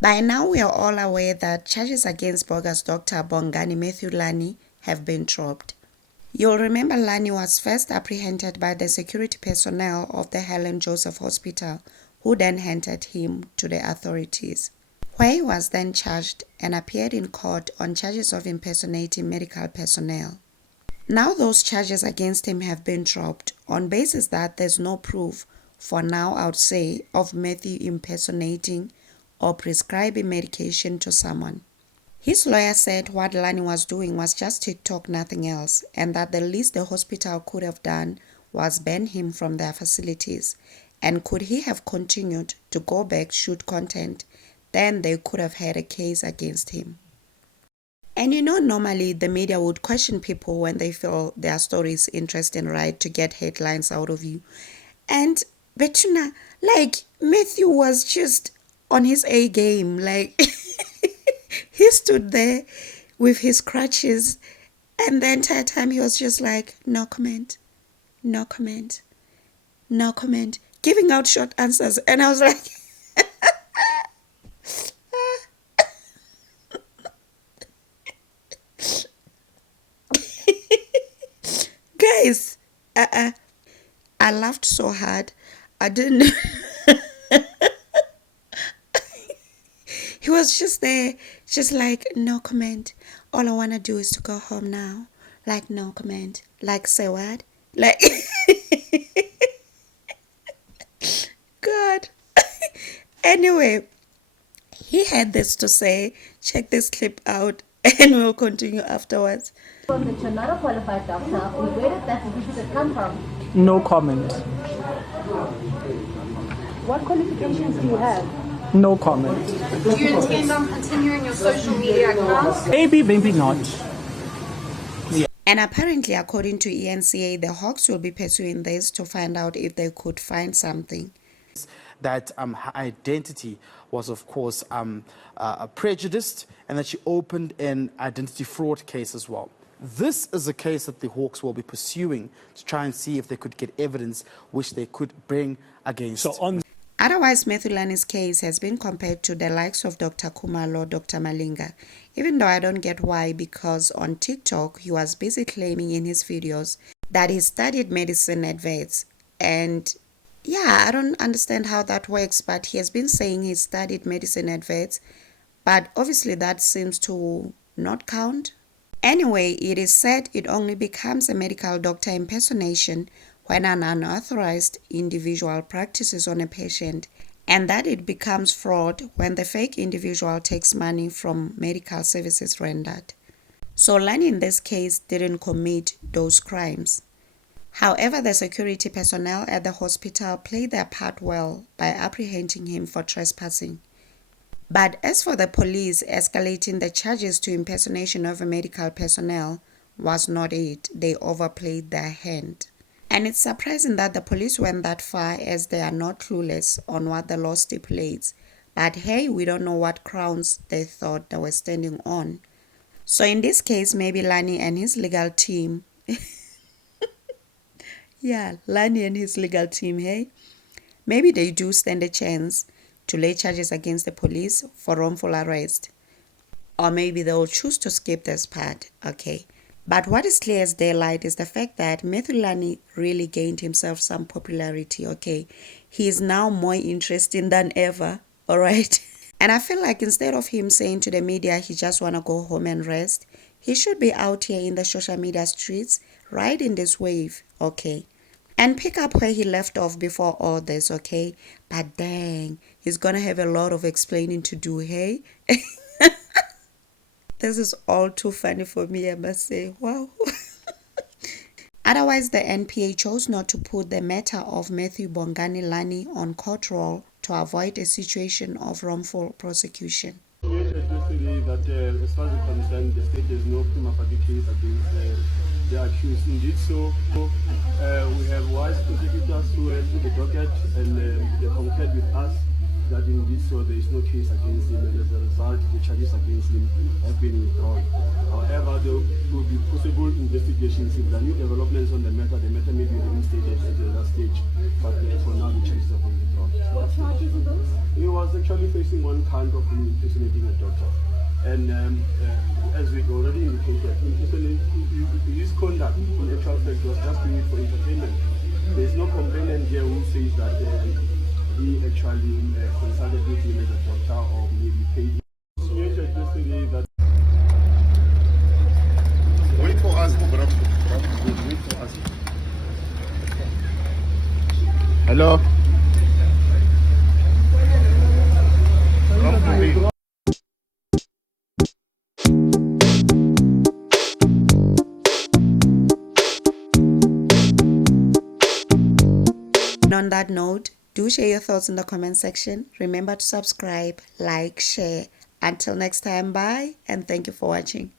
By now, we are all aware that charges against bogus Dr. Bongani Matthew Lani have been dropped. You'll remember Lani was first apprehended by the security personnel of the Helen Joseph Hospital, who then handed him to the authorities, where he was then charged and appeared in court on charges of impersonating medical personnel. Now those charges against him have been dropped on basis that there's no proof, for now I would say, of Matthew impersonating or prescribing medication to someone. His lawyer said what Lani was doing was just Tik Tok, nothing else, and that the least the hospital could have done was ban him from their facilities. And could he have continued to go back shoot content, then they could have had a case against him. And normally the media would question people when they feel their story is interesting, right, to get headlines out of you. And Betuna, like, Matthew was just on his A game, like he stood there with his crutches, and the entire time he was just like, no comment, no comment, no comment, giving out short answers. And I was like, guys, I laughed so hard. I didn't. He was just there, just like, no comment. All I want to do is to go home now. Like, no comment. Like, say what? Like, God. Anyway, he had this to say. Check this clip out and we'll continue afterwards. That you're not a qualified doctor. Where did that certificate come from? No comment. What qualifications do you have? No comment. Do you intend on continuing your social media accounts? Maybe, maybe not. Yeah. And apparently, according to ENCA, the HAWKS will be pursuing this to find out if they could find something. That her identity was, of course, prejudiced, and that she opened an identity fraud case as well. This is a case that the HAWKS will be pursuing to try and see if they could get evidence which they could bring against. Otherwise, Matthew Lani's case has been compared to the likes of Dr. Kumalo, Dr. Malinga, even though I don't get why, because on TikTok, he was busy claiming in his videos that he studied medicine at vets. And yeah, I don't understand how that works, but he has been saying he studied medicine at vets, but obviously that seems to not count. Anyway, it is said it only becomes a medical doctor impersonation when an unauthorized individual practices on a patient, and that it becomes fraud when the fake individual takes money from medical services rendered. So Lani in this case didn't commit those crimes. However, the security personnel at the hospital played their part well by apprehending him for trespassing. But as for the police escalating the charges to impersonation of a medical personnel was not it. They overplayed their hand. And it's surprising that the police went that far, as they are not clueless on what the law stipulates. But hey, we don't know what grounds they thought they were standing on. So in this case, maybe Lani and his legal team, yeah, Lani and his legal team, hey, maybe they do stand a chance to lay charges against the police for wrongful arrest. Or maybe they will choose to skip this part, okay. But what is clear as daylight is the fact that Matthew Lani really gained himself some popularity, okay. He is now more interesting than ever, all right. And I feel like instead of him saying to the media he just want to go home and rest, he should be out here in the social media streets, riding this wave, okay. And pick up where he left off before all this, okay. But dang, he's going to have a lot of explaining to do, hey. This is all too funny for me, I must say. Wow. Otherwise, the NPA chose not to put the matter of Matthew Bongani Lani on court roll to avoid a situation of wrongful prosecution. Yesterday that as far as I'm concerned, the state has no prima facie case against the accused. Indeed, so we have wise prosecutors who read through the docket and they concurred with us that indeed so there is no case against him, and as a result the charges against him have been withdrawn. However, though, will be possible investigations. If there are new developments on the matter may be reinstated at the last stage. But for now, the charges have been withdrawn. What charges are those? He was actually facing one count of impersonating a doctor. And as we already indicated, his conduct in actual fact was just doing it for entertainment. There is no complainant here who says that he actually consulted with him as a doctor or maybe paid him. Insinuated yesterday that wait for us, wait for us. Hello? Come to me. And on that note, do share your thoughts in the comment section. Remember to subscribe, like, share. Until next time, bye, and thank you for watching.